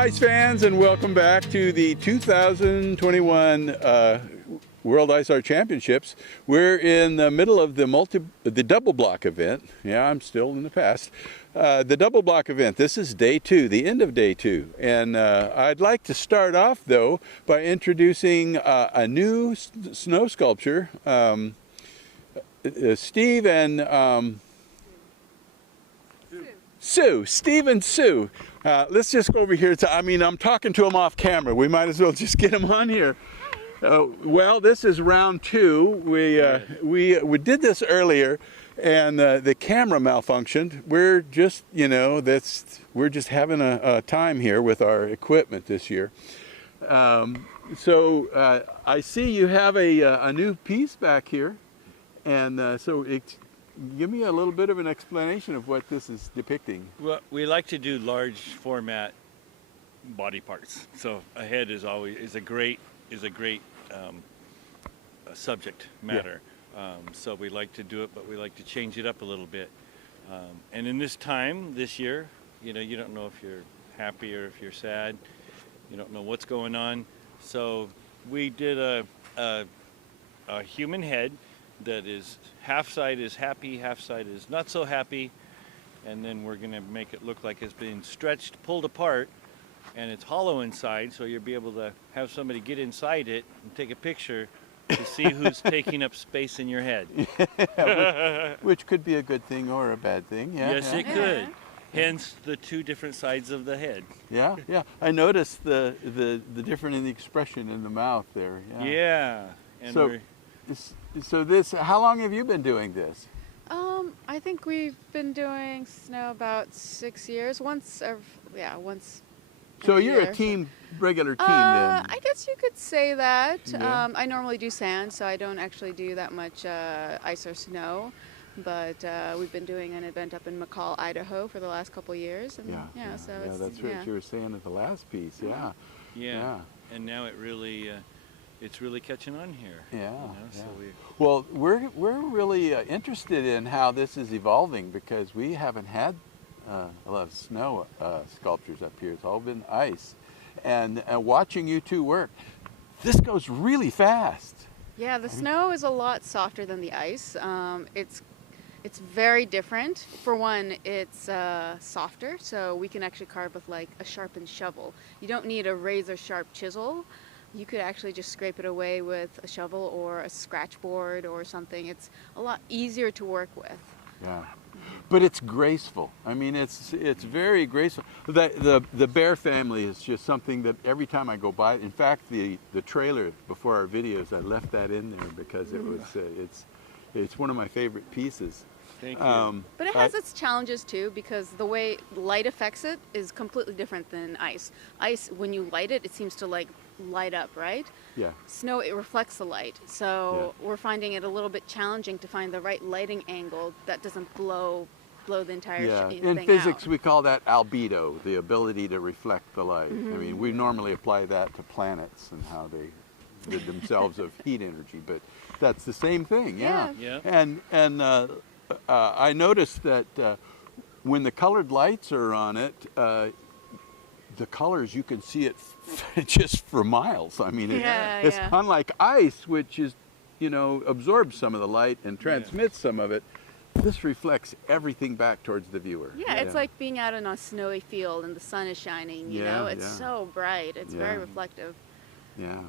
ice fans, and welcome back to the 2021 World Ice Art Championships. We're in the middle of the double block event. Yeah, I'm still in the past. The double block event. This is day 2, the end of day 2. And I'd like to start off though by introducing a new snow sculpture. Steve and Steve and Sue. Let's just go over here I'm talking to them off camera. We might as well just get them on here. Well, this is round 2. We did this earlier, and the camera malfunctioned. We're just, we're just having a time here with our equipment this year. So I see you have a new piece back here, and give me a little bit of an explanation of what this is depicting. Well, we like to do large format body parts. So a head is a great subject matter. Yeah. So we like to do it, but we like to change it up a little bit. And in this year, you don't know if you're happy or if you're sad. You don't know what's going on. So we did a human head that is half side is happy, half side is not so happy, and then we're going to make it look like it's being stretched, pulled apart, and it's hollow inside, so you'll be able to have somebody get inside it and take a picture to see who's taking up space in your head. which could be a good thing or a bad thing. Yeah, yes, it could. Hence the 2 different sides of the head. Yeah. I noticed the difference in the expression in the mouth there. Yeah. And how long have you been doing this? I think we've been doing snow about 6 years. Once. So you're a regular team then? I guess you could say that. Yeah. I normally do sand, so I don't actually do that much ice or snow. But we've been doing an event up in McCall, Idaho for the last couple years. And That's what you were saying at the last piece. Yeah. And now it's really catching on here. Well, we're really interested in how this is evolving, because we haven't had a lot of snow sculptures up here. It's all been ice. And watching you two work, this goes really fast. Yeah, the snow is a lot softer than the ice. It's very different. For one, it's softer, so we can actually carve with like a sharpened shovel. You don't need a razor sharp chisel. You could actually just scrape it away with a shovel or a scratch board or something. It's a lot easier to work with. Yeah, but it's graceful. I mean, it's very graceful. The bear family is just something that every time I go by. In fact, the trailer before our videos, I left that in there because it was it's one of my favorite pieces. Thank you. But it has its challenges too, because the way light affects it is completely different than ice. Ice, when you light it, it seems to like light up, right? Yeah. Snow, it reflects the light. So we're finding it a little bit challenging to find the right lighting angle that doesn't blow the entire thing out. In physics, we call that albedo, the ability to reflect the light. I mean, we normally apply that to planets and how they rid themselves of heat energy, but that's the same thing. Yeah. And I noticed that when the colored lights are on it, the colors, you can see it just for miles. I mean, it's unlike ice, which is, absorbs some of the light and transmits some of it. This reflects everything back towards the viewer. Yeah, it's like being out in a snowy field and the sun is shining, it's so bright. It's very reflective. Yeah.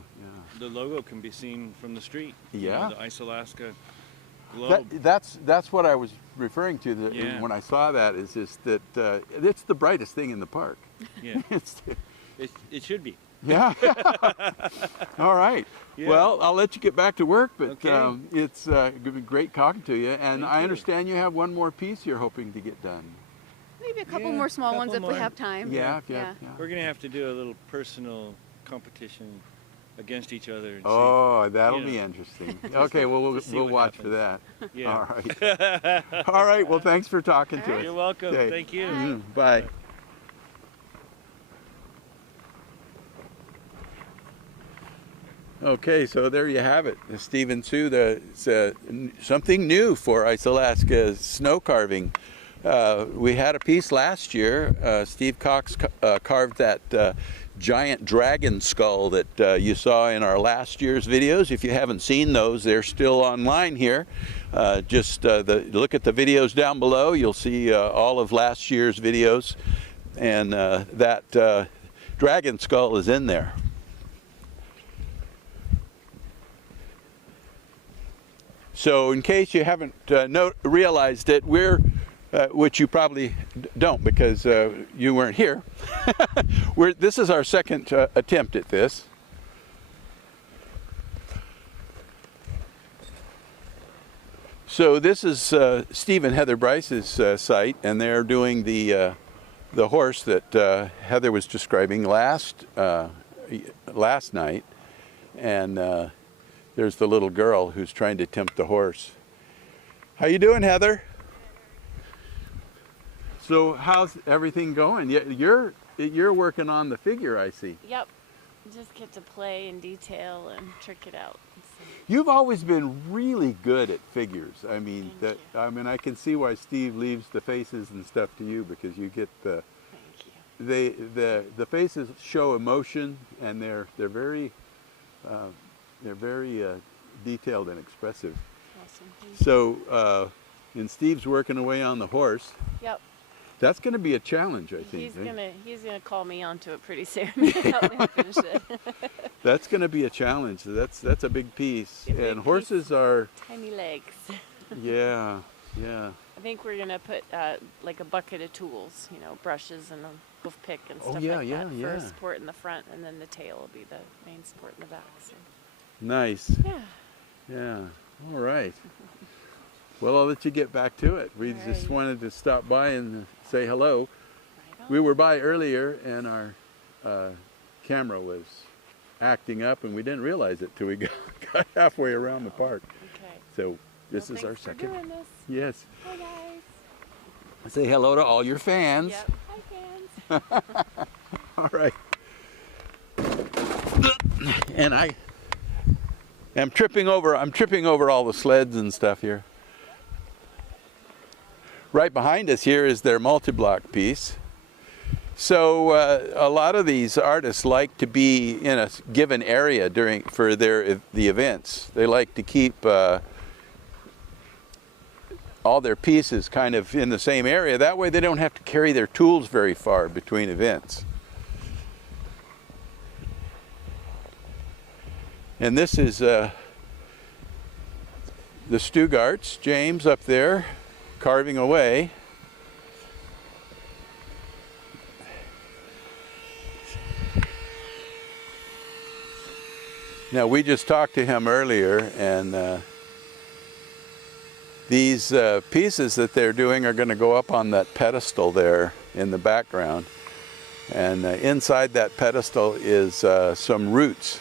The logo can be seen from the street. Yeah. The Ice Alaska globe. That's what I was referring to when I saw that, is just that it's the brightest thing in the park. Yeah. It should be. Yeah. All right. Yeah. Well, I'll let you get back to work, but it's been great talking to you. And I understand you have one more piece you're hoping to get done. Maybe a couple more small ones if we have time. Yeah. We're going to have to do a little personal competition against each other. And that'll be interesting. Okay, well, we'll watch for that. Yeah. All right. All right. Well, thanks for talking to us. You're welcome. Okay. Thank you. Bye. Okay, so there you have it. Steve and Sue, something new for Ice Alaska snow carving. We had a piece last year. Steve Cox carved that giant dragon skull that you saw in our last year's videos. If you haven't seen those, they're still online here. Just look at the videos down below. You'll see all of last year's videos, and that dragon skull is in there. So in case you haven't realized it, we're which you probably don't because you weren't here. This is our second attempt at this. So this is Steve and Heather Bryce's site, and they're doing the horse that Heather was describing last night, and there's the little girl who's trying to tempt the horse. How you doing, Heather? So how's everything going? You're working on the figure, I see. Yep. Just get to play and detail and trick it out. So. You've always been really good at figures. I mean, I can see why Steve leaves the faces and stuff to you, because you get the the faces show emotion, and they're very detailed and expressive. Awesome. So, and Steve's working away on the horse. Yep. That's going to be a challenge, I think. He's gonna call me onto it pretty soon. Help me finish it. That's going to be a challenge. That's a big piece. And horses are tiny legs. Yeah. I think we're gonna put like a bucket of tools, brushes and a hoof pick and stuff like that for support in the front, and then the tail will be the main support in the back. So. Nice. Yeah. All right. Well, I'll let you get back to it. We just wanted to stop by and say hello. We were by earlier, and our camera was acting up, and we didn't realize it till we got halfway around the park. Okay. So this is our second. For doing this. Yes. Hi guys. Say hello to all your fans. Yep. Hi fans. All right. And I'm tripping over all the sleds and stuff here. Right behind us here is their multi-block piece. So a lot of these artists like to be in a given area for the events. They like to keep all their pieces kind of in the same area. That way they don't have to carry their tools very far between events. And this is the Stugarts, James up there, carving away. Now, we just talked to him earlier, and these pieces that they're doing are going to go up on that pedestal there in the background. And inside that pedestal is some roots.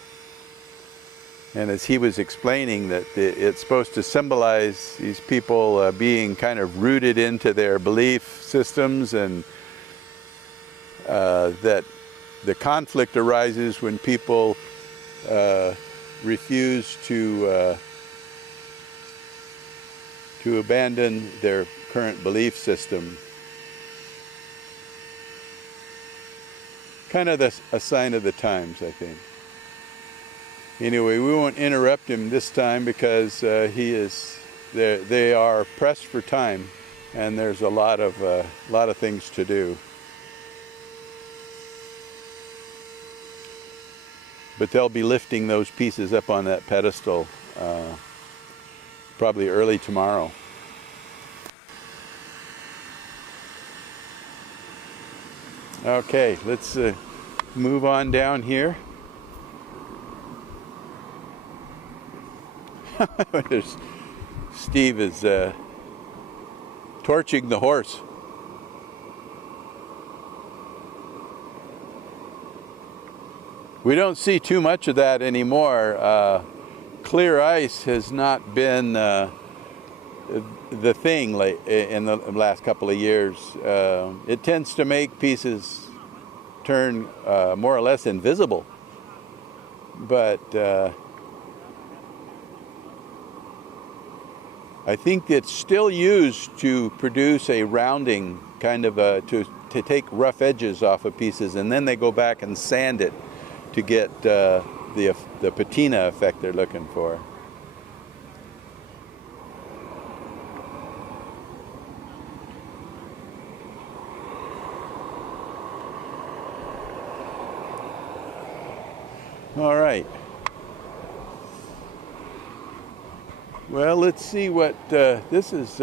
And as he was explaining, that it's supposed to symbolize these people being kind of rooted into their belief systems, and that the conflict arises when people refuse to abandon their current belief system. Kind of a sign of the times, I think. Anyway, we won't interrupt him this time because they are pressed for time, and there's a lot of things to do. But they'll be lifting those pieces up on that pedestal probably early tomorrow. Okay, let's move on down here. Steve is torching the horse. We don't see too much of that anymore. Clear ice has not been the thing in the last couple of years. It tends to make pieces turn more or less invisible. But I think it's still used to produce a rounding kind of to take rough edges off of pieces, and then they go back and sand it to get the patina effect they're looking for. All right. Well, let's see what this is.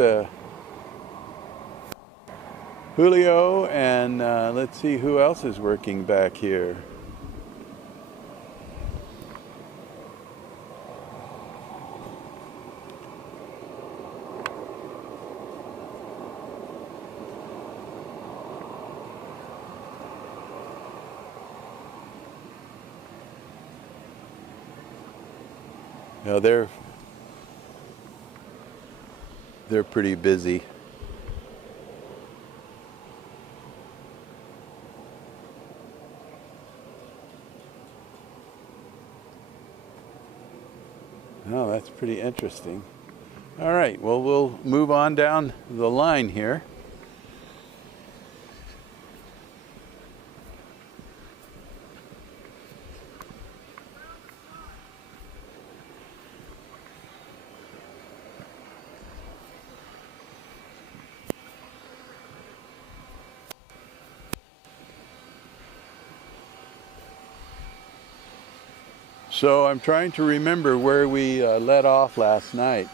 Julio, and let's see who else is working back here. Now they're pretty busy. Oh, that's pretty interesting. All right, well, we'll move on down the line here. So I'm trying to remember where we let off last night.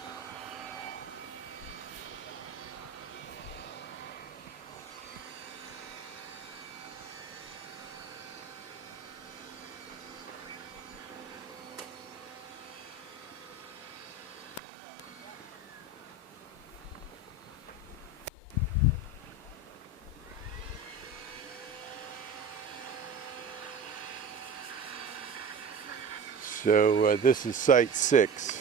So this is Site 6.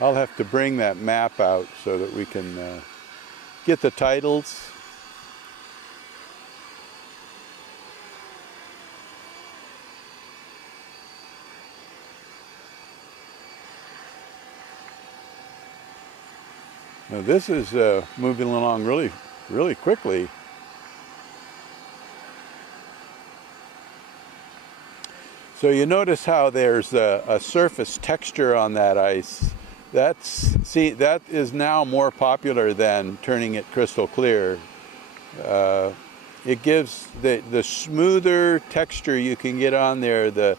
I'll have to bring that map out so that we can get the titles. Now this is moving along really quickly. So you notice how there's a surface texture on that ice. That is now more popular than turning it crystal clear. It gives the smoother texture you can get on there, the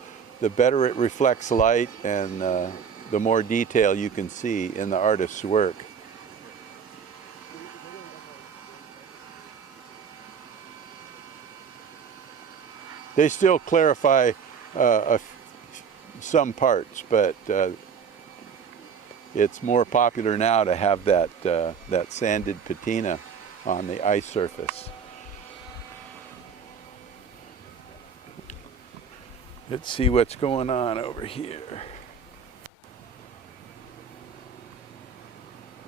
better it reflects light, and the more detail you can see in the artist's work. They still clarify some parts, but it's more popular now to have that sanded patina on the ice surface. Let's see what's going on over here.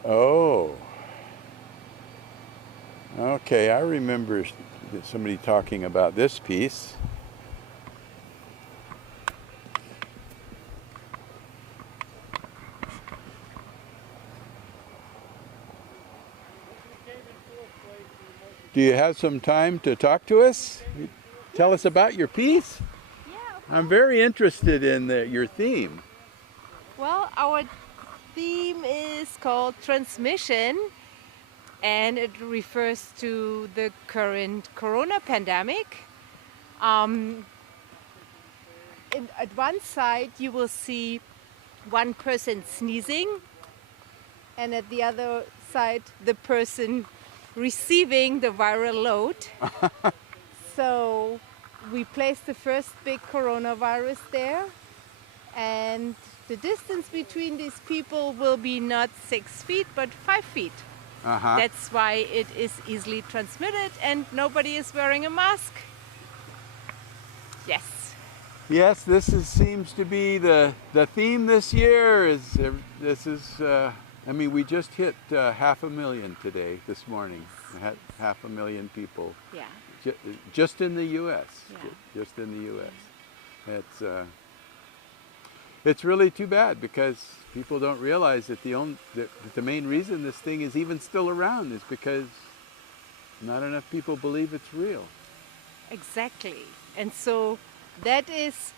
Oh, okay, I remember somebody talking about this piece. Do you have some time to talk to us? Tell us about your piece? Yeah. I'm very interested in your theme. Well, our theme is called transmission, and it refers to the current corona pandemic. At one side you will see one person sneezing, and at the other side the person receiving the viral load. So we placed the first big coronavirus there, and the distance between these people will be not 6 feet but 5 feet. That's why it is easily transmitted and nobody is wearing a mask. Yes. Yes, seems to be the theme this year. I mean, we just hit 500,000 today, this morning. We had 500,000 people. Yeah. Just in the U.S. Yeah. Just in the U.S. It's it's really too bad because people don't realize that the main reason this thing is even still around is because not enough people believe it's real. Exactly. And so that is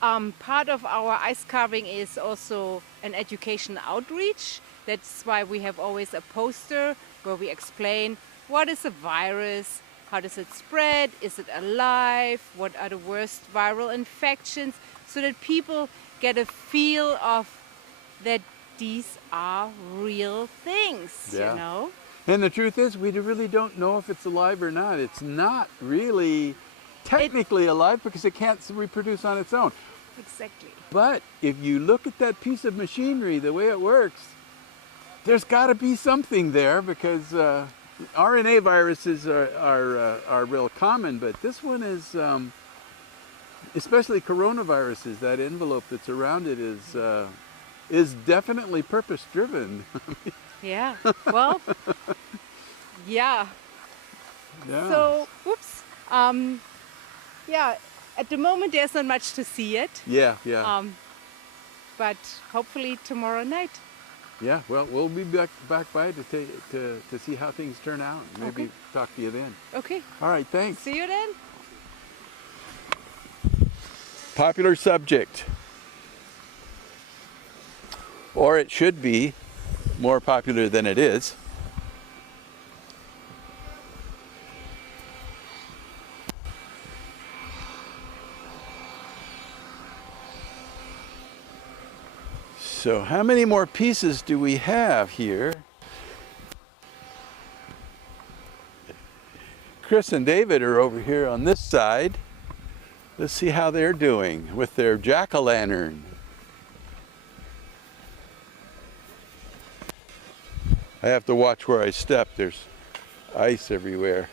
part of our ice carving is also an education outreach. That's why we have always a poster where we explain what is a virus, how does it spread, is it alive, what are the worst viral infections, so that people get a feel of that these are real things, you know? And the truth is, we really don't know if it's alive or not. It's not really technically alive because it can't reproduce on its own. Exactly. But if you look at that piece of machinery, the way it works, there's got to be something there because RNA viruses are real common, but this one is, especially coronaviruses, that envelope that's around it is definitely purpose-driven. Yeah. Well, yeah. Yeah. So, whoops. Yeah, at the moment there's not much to see yet. Yeah, yeah. But hopefully tomorrow night. Yeah, well, we'll be back by to see how things turn out. Maybe Okay. talk to you then. Okay. All right, thanks. See you then. Popular subject. Or it should be more popular than it is. So how many more pieces do we have here? Chris and David are over here on this side. Let's see how they're doing with their jack-o'-lantern. I have to watch where I step. There's ice everywhere.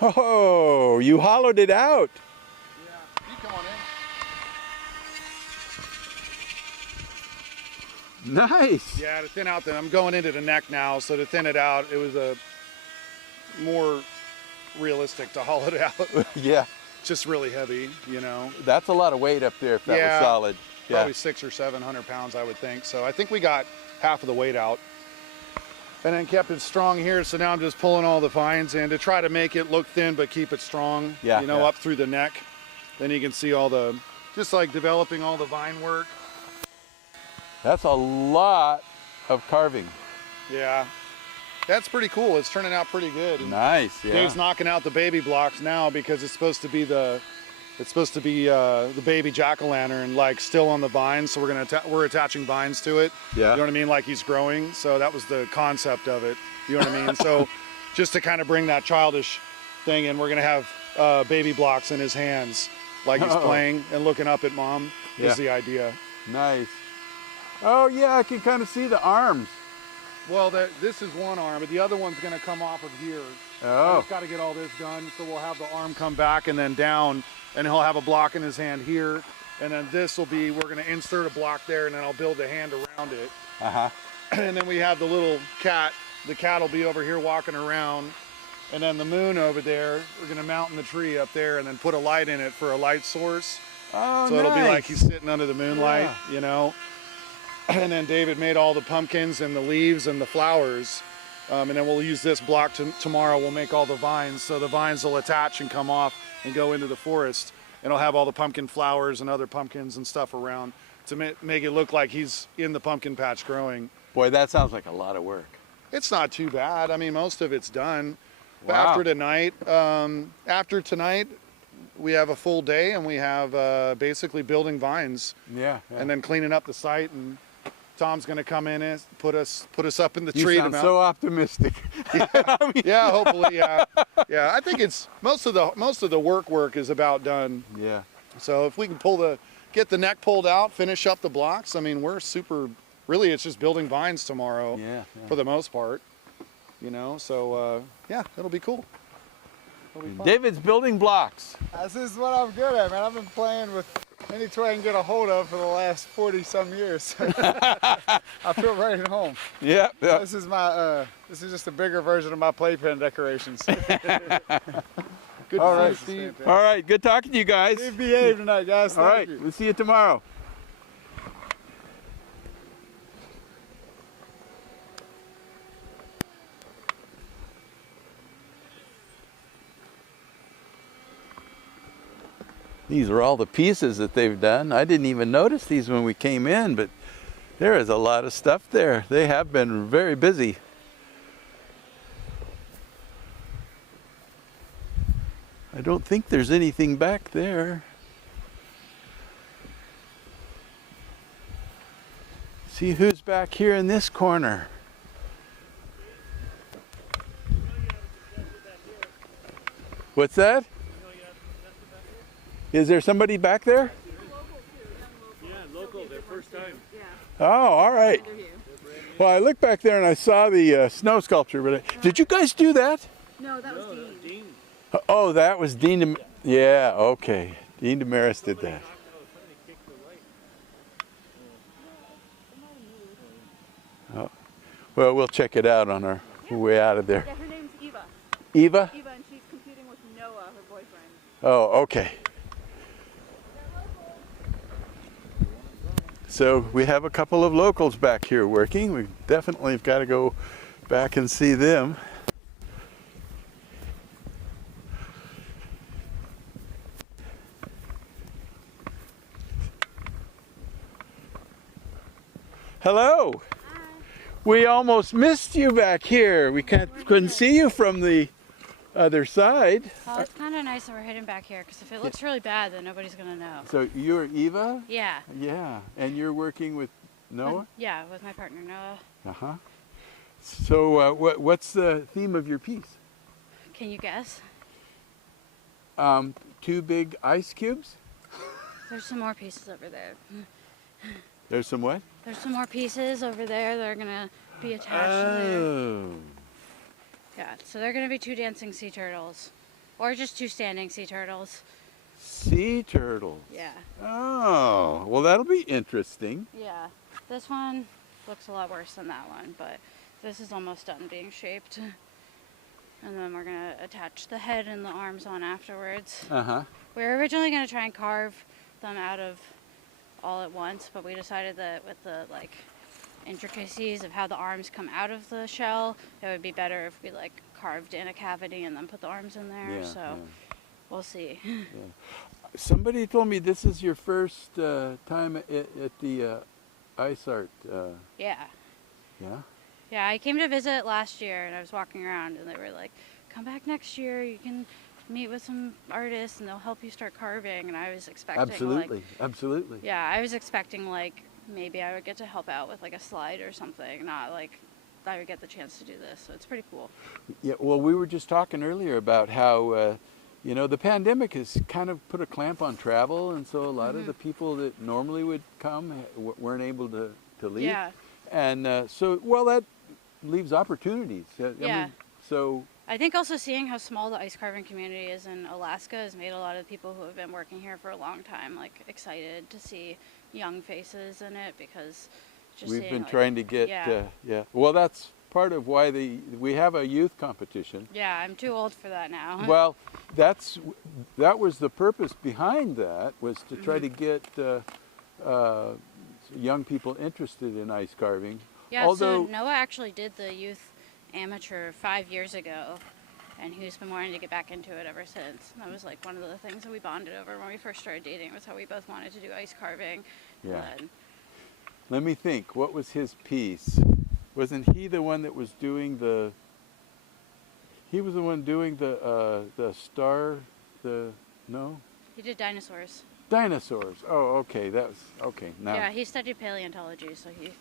Oh, you hollowed it out. Yeah, you come on in. Nice. Yeah, to thin out I'm going into the neck now, so to thin it out, it was a more realistic to hollow it out. Yeah. Just really heavy, you know. That's a lot of weight up there if that was solid. Yeah. Probably 600 or 700 pounds, I would think. So I think we got half of the weight out. And then kept it strong here, so now I'm just pulling all the vines in to try to make it look thin but keep it strong, Yeah, you know, yeah. up through the neck. Then you can see all the, just like developing all the vine work. That's a lot of carving. Yeah, that's pretty cool. It's turning out pretty good. And Nice, yeah. Dave's knocking out the baby blocks now because it's supposed to be the baby jack-o'-lantern, like still on the vines. So we're attaching vines to it. Yeah. You know what I mean? Like he's growing. So that was the concept of it. You know what I mean? So just to kind of bring that childish thing in, we're gonna have baby blocks in his hands, like he's playing and looking up at mom. Yeah. Is the idea. Nice. Oh yeah, I can kind of see the arms. Well, this is one arm, but the other one's gonna come off of here. I Oh. just got to get all this done, so we'll have the arm come back and then down, and he'll have a block in his hand here, and then this will be, we're going to insert a block there, and then I'll build the hand around it. Uh-huh. And then we have the little cat. The cat will be over here walking around, and then the moon over there, we're going to mount in the tree up there and then put a light in it for a light source. Oh, So it'll be nice. like he's sitting under the moonlight, Yeah. you know. And then David made all the pumpkins and the leaves and the flowers. And then we'll use this block tomorrow. We'll make all the vines. So the vines will attach and come off and go into the forest. And it'll have all the pumpkin flowers and other pumpkins and stuff around to make it look like he's in the pumpkin patch growing. Boy, that sounds like a lot of work. It's not too bad. I mean, most of it's done. But Wow. after tonight, we have a full day and we have basically building vines. Yeah. And then cleaning up the site, and Tom's gonna come in and put us up in the you tree. sound so optimistic. Yeah, hopefully, yeah. I think it's most of the work is about done. Yeah. So if we can get the neck pulled out, finish up the blocks, I mean, we're super. Really, it's just building vines tomorrow. Yeah. For the most part, you know. So yeah, it'll be cool. It'll be fun. David's building blocks. This is what I'm good at, man. I've been playing with any toy I can get a hold of for the last 40-some years. I feel right at home. Yeah. Yeah. This is just a bigger version of my playpen decorations. Good All to right, see you, Steve. All right, good talking to you guys. Stay behave tonight, guys. All right, Thank you. we'll see you tomorrow. These are all the pieces that they've done. I didn't even notice these when we came in, but there is a lot of stuff there. They have been very busy. I don't think there's anything back there. See who's back here in this corner. What's that? Is there somebody back there? Yeah, local, their first time. Oh, all right. Well, I looked back there and I saw the snow sculpture, but did you guys do that? No, that was Dean. Oh, that was Deena. Yeah, okay. Dean Damaris did that. Oh. Well, we'll check it out on our way out of there. Yeah, her name's Eva. Eva? Eva, and she's competing with Noah, her boyfriend. Oh, okay. So we have a couple of locals back here working. We definitely have got to go back and see them. Hello. Hi. We almost missed you back here. We couldn't see you from the other side. Well, it's kind of nice that we're hidden back here because if it looks really bad, then nobody's going to know. So you're Eva? Yeah. Yeah. And you're working with Noah? With my partner Noah. Uh-huh. So what's the theme of your piece? Can you guess? 2 big ice cubes? There's some more pieces over there. There's some what? There's some more pieces over there that are going to be attached to Oh. there. Yeah, so they're going to be 2 dancing sea turtles. Or just 2 standing sea turtles. Sea turtles. Yeah. Oh, well that'll be interesting. Yeah. This one looks a lot worse than that one, but this is almost done being shaped. And then we're going to attach the head and the arms on afterwards. Uh-huh. We were originally going to try and carve them out of all at once, but we decided that with the intricacies of how the arms come out of the shell, it would be better if we carved in a cavity and then put the arms in there. So we'll see. Yeah. Somebody told me this is your first time at the ice art. Yeah. Yeah. Yeah, I came to visit last year and I was walking around and they were like, come back next year, you can meet with some artists and they'll help you start carving. And I was expecting Absolutely. Yeah, I was expecting maybe I would get to help out with a slide or something, not I would get the chance to do this. So it's pretty cool. Yeah, well, we were just talking earlier about how the pandemic has kind of put a clamp on travel, and so a lot of the people that normally would come weren't able to leave. Yeah. And that leaves opportunities. Yeah. So I think also seeing how small the ice carving community is in Alaska has made a lot of people who have been working here for a long time excited to see young faces in it, because we've been trying to get well, that's part of why we have a youth competition. Yeah, I'm too old for that now. Well, that was the purpose behind that, was to try to get young people interested in ice carving. Yeah, so Noah actually did the youth amateur 5 years ago, and he's been wanting to get back into it ever since. That was one of the things that we bonded over when we first started dating, was how we both wanted to do ice carving. Yeah. Let me think. What was his piece? Wasn't he the one that was doing the? He was the one doing the star. No. He did dinosaurs. Dinosaurs. Oh, okay. That was okay. Now. Yeah, he studied paleontology, so he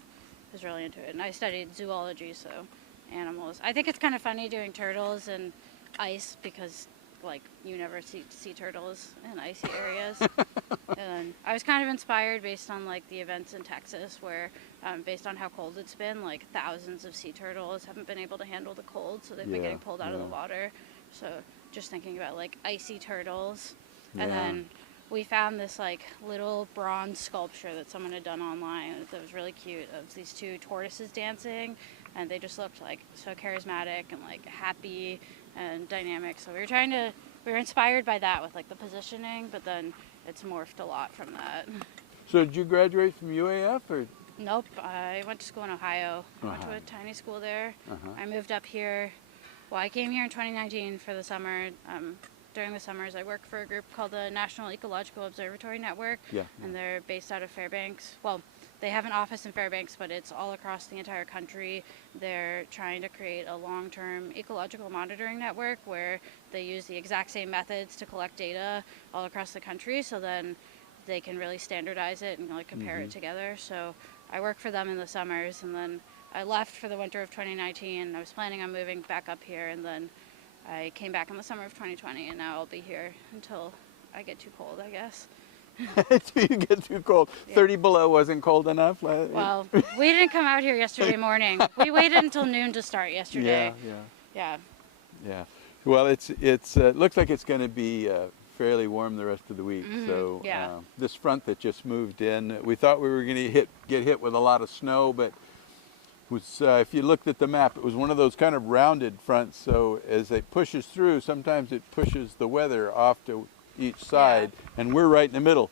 was really into it, and I studied zoology, so animals. I think it's kind of funny doing turtles and ice, because you never see sea turtles in icy areas. And I was kind of inspired based on the events in Texas, where based on how cold it's been, thousands of sea turtles haven't been able to handle the cold, so they've been getting pulled out of the water. So just thinking about icy turtles. And then we found this little bronze sculpture that someone had done online that was really cute, of these 2 tortoises dancing, and they just looked so charismatic and happy and dynamic. So we were trying to we were inspired by that with like the positioning, but then it's morphed a lot from that. So did you graduate from UAF or? Nope, I went to school in Ohio. I went to a tiny school there. I moved up here. Well, I came here in 2019 for the summer. During the summers, I work for a group called the National Ecological Observatory Network, and they're based out of Fairbanks. Well, they have an office in Fairbanks, but it's all across the entire country. They're trying to create a long-term ecological monitoring network where they use the exact same methods to collect data all across the country, so then they can really standardize it and like compare it together. So I work for them in the summers, and then I left for the winter of 2019. I was planning on moving back up here, and then I came back in the summer of 2020, and now I'll be here until I get too cold, I guess. Until you get too cold. 30 below wasn't cold enough? Well, we didn't come out here yesterday morning. We waited until noon to start yesterday. Yeah. Well, it looks like it's going to be fairly warm the rest of the week. So this front that just moved in, we thought we were going to get hit with a lot of snow, but was, if you looked at the map, it was one of those kind of rounded fronts. So as it pushes through, sometimes it pushes the weather off to each side, and we're right in the middle.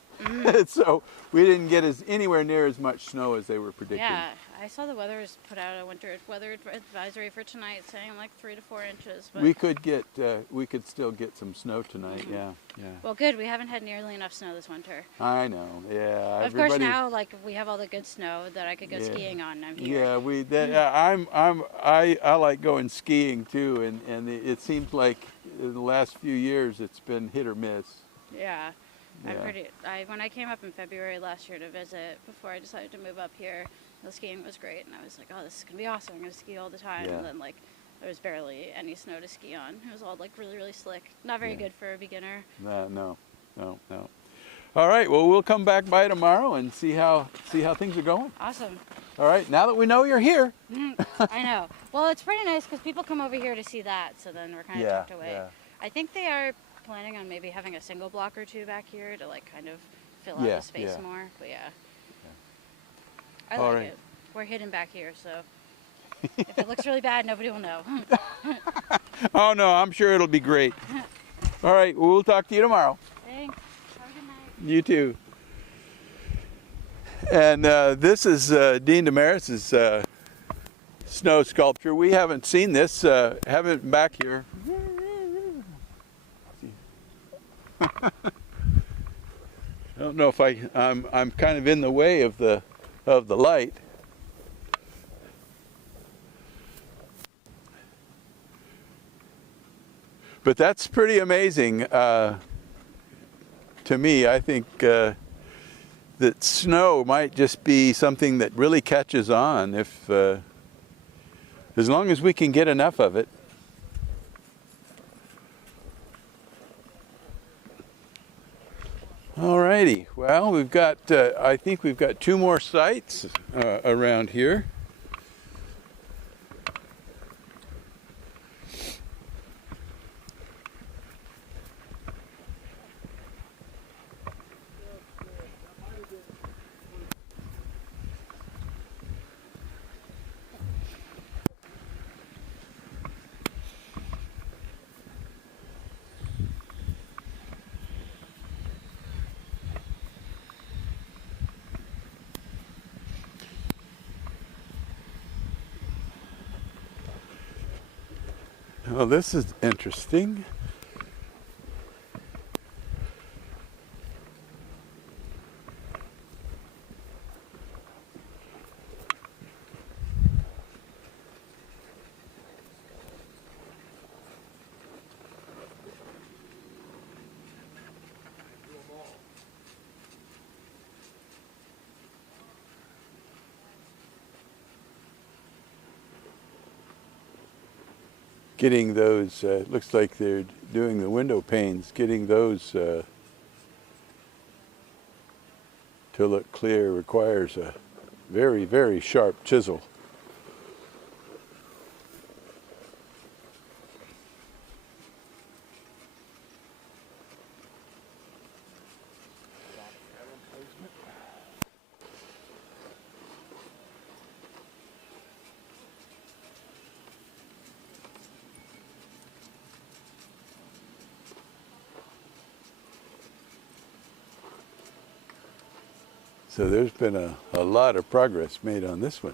So we didn't get anywhere near as much snow as they were predicting. Yeah, I saw the weather's put out a winter weather advisory for tonight, saying like 3 to 4 inches. But we could still get some snow tonight. Yeah. Well, good. We haven't had nearly enough snow this winter. I know. Yeah. Of course, now like we have all the good snow that I could go skiing on. I'm here. I like going skiing too, and it seems like in the last few years it's been hit or miss. Yeah. When I came up in February last year to visit, before I decided to move up here, the skiing was great, and I was like, oh, this is gonna be awesome. I'm gonna ski all the time. And then like there was barely any snow to ski on. It was all like really, really slick. Not very good for a beginner. No. All right. Well, we'll come back by tomorrow and see how things are going. Awesome. All right. Now that we know you're here. I know. Well, it's pretty nice because people come over here to see that, so then we're kind of tucked away. Yeah. I think they are planning on maybe having a single block or two back here to like kind of fill out the space more. But I like it. We're hidden back here, so if it looks really bad, nobody will know. Oh no, I'm sure it'll be great. All right, well, we'll talk to you tomorrow. Thanks. Have a good night. You too. And this is Dean Damaris's snow sculpture. We haven't seen this, haven't been back here. I don't know if I'm kind of in the way of the light. But that's pretty amazing to me. I think that snow might just be something that really catches on if as long as we can get enough of it. Alrighty, well, we've got, I think we've got 2 more sites around here. Well, this is interesting. Getting those, looks like they're doing the window panes, getting those to look clear requires a very, very sharp chisel. So there's been a lot of progress made on this one.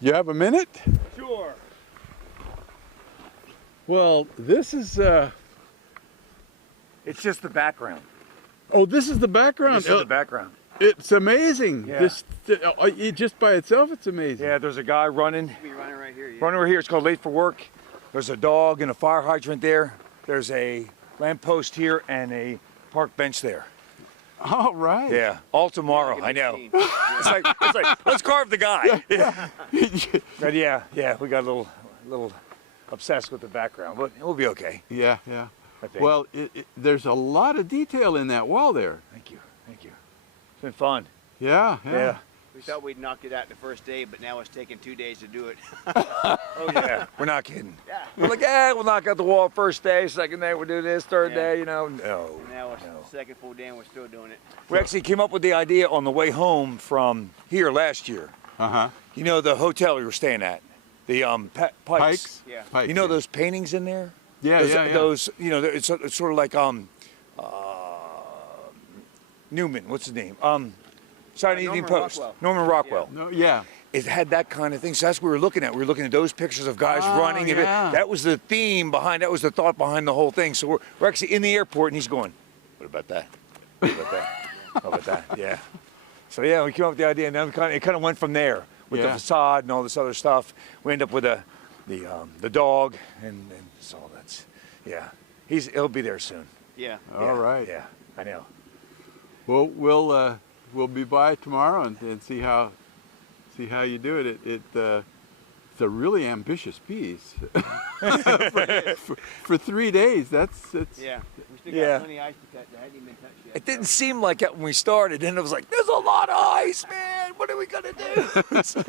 You have a minute? Sure. Well, this is It's just the background. oh, this is the background. This is the background. It's amazing. Yeah. Just by itself, it's amazing. Yeah, there's a guy running. Running right here. Running over here. It's called Late for Work. There's a dog and a fire hydrant there. There's a lamppost here and a park bench there. All right. Yeah, all tomorrow. I know. It's like let's carve the guy. Yeah. But yeah, we got a little obsessed with the background, but we'll be okay. Yeah, yeah. I think. Well, there's a lot of detail in that wall there. Thank you. It's been fun. Yeah, Yeah. We thought we'd knock it out the first day, but now it's taking 2 days to do it. Oh yeah, we're not kidding. Yeah. We're like, we'll knock out the wall first day, second day we'll do this, third day, No. Now it's No. the second full day and we're still doing it. We actually came up with the idea on the way home from here last year. Uh-huh. You know the hotel we were staying at, the Pikes. Yeah. Pikes, You know yeah. those paintings in there? Yeah, those, yeah. Those, it's sort of like Newman. What's his name? Saturday Evening Norman Post. Rockwell. Norman Rockwell. No, yeah. It had that kind of thing. So that's what we were looking at. We were looking at those pictures of guys Oh, running. yeah. That was the theme behind. That was the thought behind the whole thing. So we're actually in the airport, and he's going, "What about that? What about that? How about that?" Yeah. So yeah, we came up with the idea, and then it kind of went from there with the Yeah. facade and all this other stuff. We end up with the dog, and so that's he'll be there soon. Yeah. All right. Yeah, I know. Well, we'll be by tomorrow and see how you do it. It's a really ambitious piece. for 3 days. It's Yeah. We still Yeah. got plenty of ice to cut that hadn't even been touched yet. It didn't seem like it when we started, and it was like, "There's a lot of ice, man. What are we gonna do?"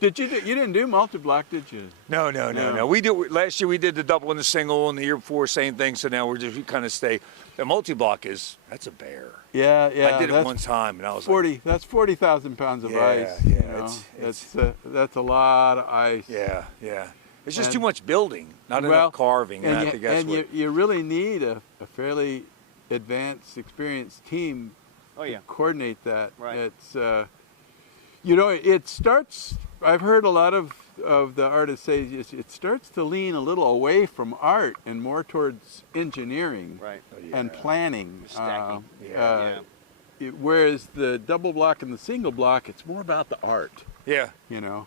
You didn't do multi-block, did you? No. We last year we did the double and the single, and the year before same thing. So now we kind of stay. The multi-block that's a bear. Yeah. I did it that's one time, and I was 40. That's 40,000 pounds of Yeah, ice. yeah, You know? That's a lot of ice. like, yeah. It's just And- too much building, not enough carving. And I think that's what. you really need a fairly advanced, experienced team Oh yeah. to coordinate that. Right. It's it starts. I've heard a lot of the artists say it starts to lean a little away from art and more towards engineering Right. and planning. Stacking. Uh, whereas the double block and the single block, it's more about the art. Yeah, You know.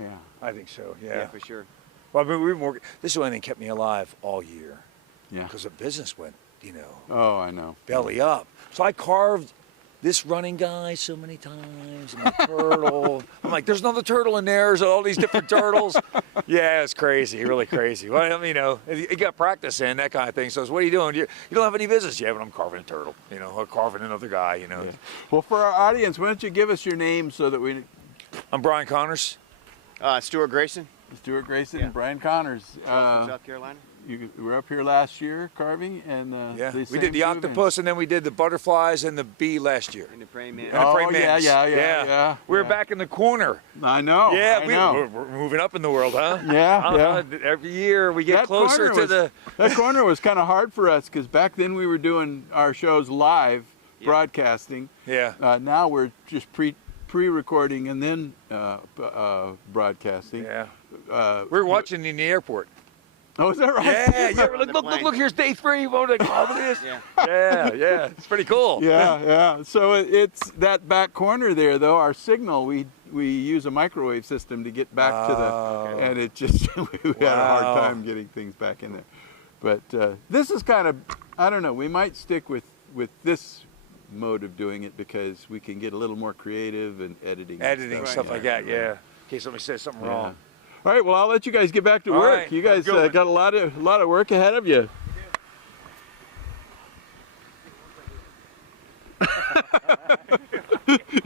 Yeah. I think so. Yeah, Yeah. for sure. Well, I mean, we've been working. This is the only thing kept me alive all year Yeah. because the business went, Oh, I know. belly up. So I carved this running guy so many times, and my turtle. I'm like, there's another turtle in there. There's all these different turtles. Yeah, it's crazy, really crazy. Well, I mean, you got practice in that kind of thing. So, what are you doing? You don't have any business yet, but I'm carving a turtle, or carving another guy, Yeah. Well, for our audience, why don't you give us your name so that we. I'm Brian Connors. Stuart Grayson. Stuart Grayson, Yeah. Brian Connors. From South Carolina. You were up here last year carving, and Yeah, the we same did the two octopus, and then we did the butterflies and the bee last year. And the praying man. And the praying yeah, mantis. yeah. We were yeah. back in the corner. I know. Yeah, I know. we're moving up in the world, huh? Yeah, yeah. Every year we get That closer corner to was- the. That corner was kind of hard for us because back then we were doing our shows live, broadcasting. Yeah. Now we're just pre-recording and then broadcasting. Yeah. We We're watching in the airport. Oh, is that right? Yeah. On the plane. Look, here's day 3. What are they calling this? Yeah. Yeah. It's pretty cool. Yeah. So it's that back corner there, though. Our signal, we use a microwave system to get back to the, and it just we had a hard Wow. time getting things back in there. But this is kind of, I don't know. We might stick with this mode of doing it because we can get a little more creative and editing. Editing, stuff like that, yeah. In case somebody says something wrong. All right. Well, I'll let you guys get back to All work. right, You guys have a good got a lot of work ahead of you.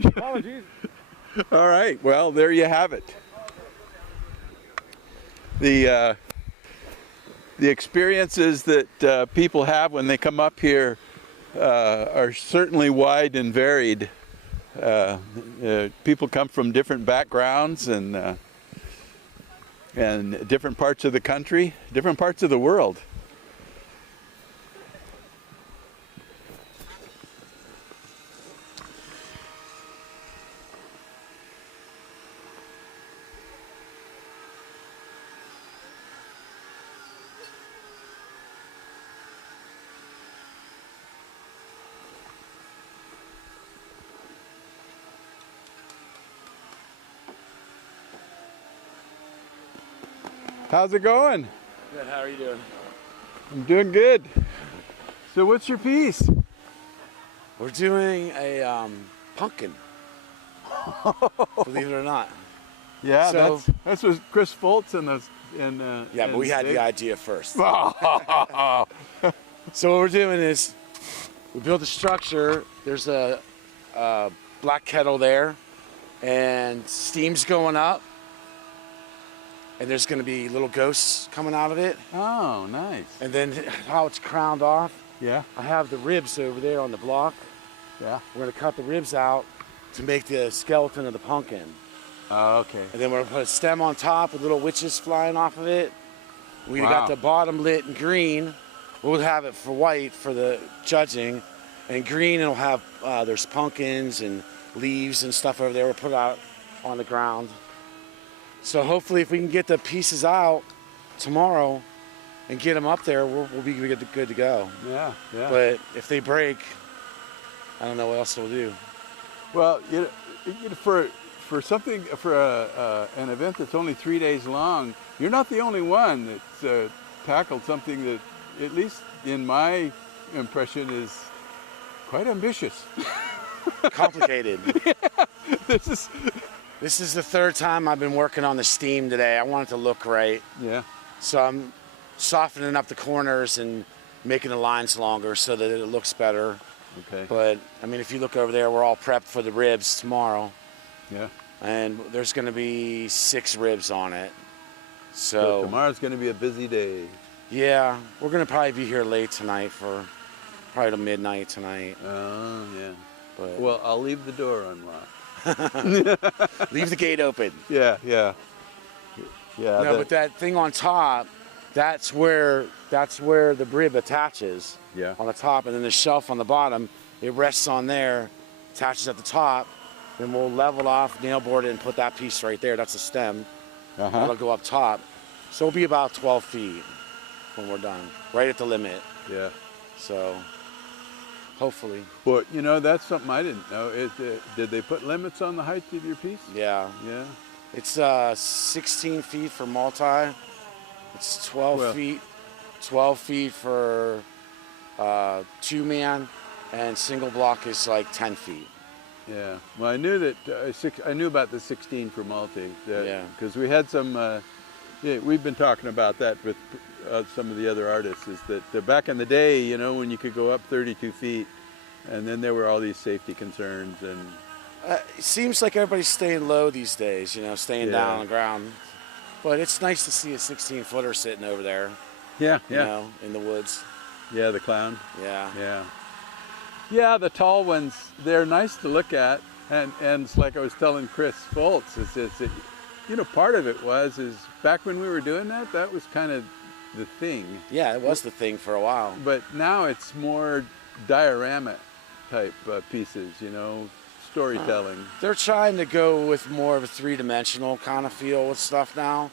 Apologies. All right. Well, there you have it. the experiences that people have when they come up here are certainly wide and varied. People come from different backgrounds and different parts of the country, different parts of the world. How's it going? Good, how are you doing? I'm doing good. So what's your piece? We're doing a pumpkin, believe it or not. Yeah, So, that's what Chris Foltz and those. yeah, but we had the idea first. So what we're doing is we built a structure. There's a black kettle there, and steam's going up. And there's going to be little ghosts coming out of it. Oh, nice. And then how it's crowned off. Yeah. I have the ribs over there on the block. Yeah. We're going to cut the ribs out to make the skeleton of the pumpkin. Oh, okay. And then we're going to put a stem on top with little witches flying off of it. We got the bottom lit in green. We'll have it for white for the judging. And green, it'll have, there's pumpkins and leaves and stuff over there. We'll put it out on the ground. So hopefully if we can get the pieces out tomorrow and get them up there, we'll be good to go. Yeah, yeah. But if they break, I don't know what else we'll do. Well, for an event that's only 3 days long, you're not the only one that's tackled something that, at least in my impression, is quite ambitious. Complicated. Yeah, This is the third time I've been working on the steam today. I want it to look right. Yeah. So I'm softening up the corners and making the lines longer so that it looks better. Okay. But, I mean, if you look over there, we're all prepped for the ribs tomorrow. Yeah. And there's going to be 6 ribs on it. So tomorrow's going to be a busy day. Yeah, we're going to probably be here late tonight for probably till midnight tonight. Oh, yeah. But well, I'll leave the door unlocked. Leave the gate open. Yeah, yeah. Yeah. No, but that thing on top, that's where the rib attaches. Yeah. On the top, and then the shelf on the bottom, it rests on there, attaches at the top. Then we'll level off, nail board it, and put that piece right there. That's a stem. That'll go up top. So it'll be about 12 feet when we're done, right at the limit. Yeah. So hopefully. Well, you know, that's something I didn't know. Did they put limits on the height of your piece? Yeah. Yeah. It's 16 feet for multi. It's 12 feet. 12 feet for 2-man, and single block is like 10 feet. Yeah. Well, I knew that. I knew about the 16 for multi. Yeah. Because we had some. Yeah, we've been talking about that with some of the other artists. Is that back in the day, you know, when you could go up 32 feet, and then there were all these safety concerns and. It seems like everybody's staying low these days, you know, staying down on the ground. But it's nice to see a 16-footer sitting over there. Yeah, you know, in the woods. Yeah, the clown. Yeah. Yeah. Yeah, the tall ones, they're nice to look at. And it's like I was telling Chris Foltz, you know, part of it is back when we were doing that was kind of the thing. Yeah, it was the thing for a while. But now it's more diorama type pieces, you know, storytelling. They're trying to go with more of a 3-dimensional kind of feel with stuff now,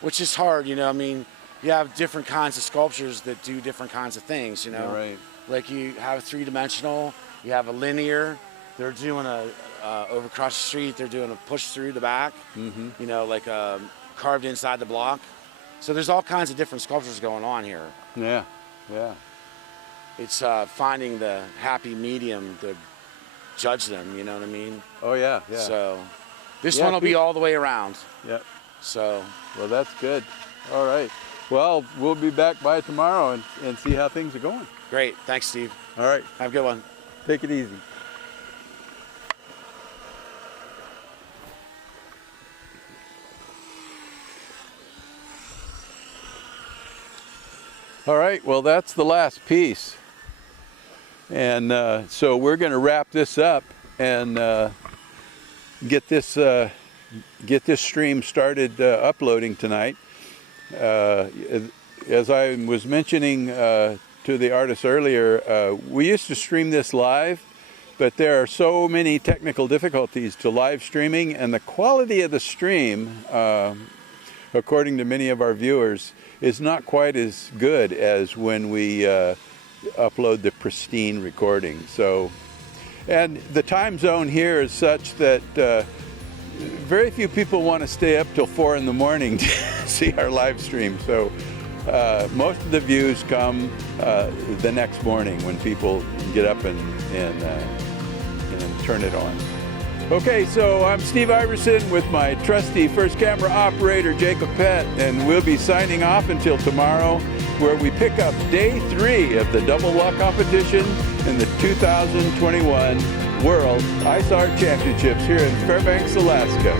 which is hard, you know. I mean, you have different kinds of sculptures that do different kinds of things, you know. Yeah, right. Like you have a 3-dimensional, you have a linear. They're doing over across the street, they're doing a push through the back, you know, like carved inside the block. So there's all kinds of different sculptures going on here. Yeah, yeah. It's finding the happy medium to judge them, you know what I mean? Oh, yeah, yeah. So this one will be all the way around. Yeah. So. Well, that's good. All right. Well, we'll be back by tomorrow and see how things are going. Great. Thanks, Steve. All right. Have a good one. Take it easy. All right, well, that's the last piece. And so we're going to wrap this up and get this stream started uploading tonight. As I was mentioning to the artists earlier, we used to stream this live, but there are so many technical difficulties to live streaming, and the quality of the stream, according to many of our viewers, is not quite as good as when we upload the pristine recording. So, and the time zone here is such that very few people want to stay up till 4 in the morning to see our live stream. So most of the views come the next morning when people get up and turn it on. Okay, so I'm Steve Iverson with my trusty first camera operator, Jacob Pett, and we'll be signing off until tomorrow, where we pick up day 3 of the double walk competition in the 2021 World Ice Art Championships here in Fairbanks, Alaska.